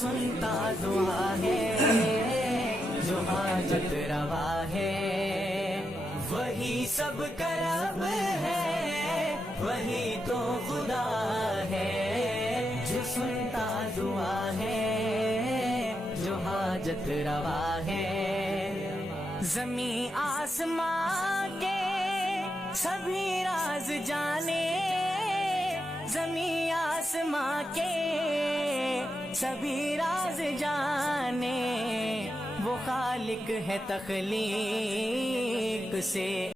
سنتا دعا ہے، جو حاجت روا ہے، وہی سب کا رب ہے، وہی تو خدا ہے، جو سنتا دعا ہے، جو حاجت روا ہے۔ زمین آسمان کے سبھی راز جانے، زمین آسمان کے سبھی راز جانے، وہ خالق ہے تخلیق سے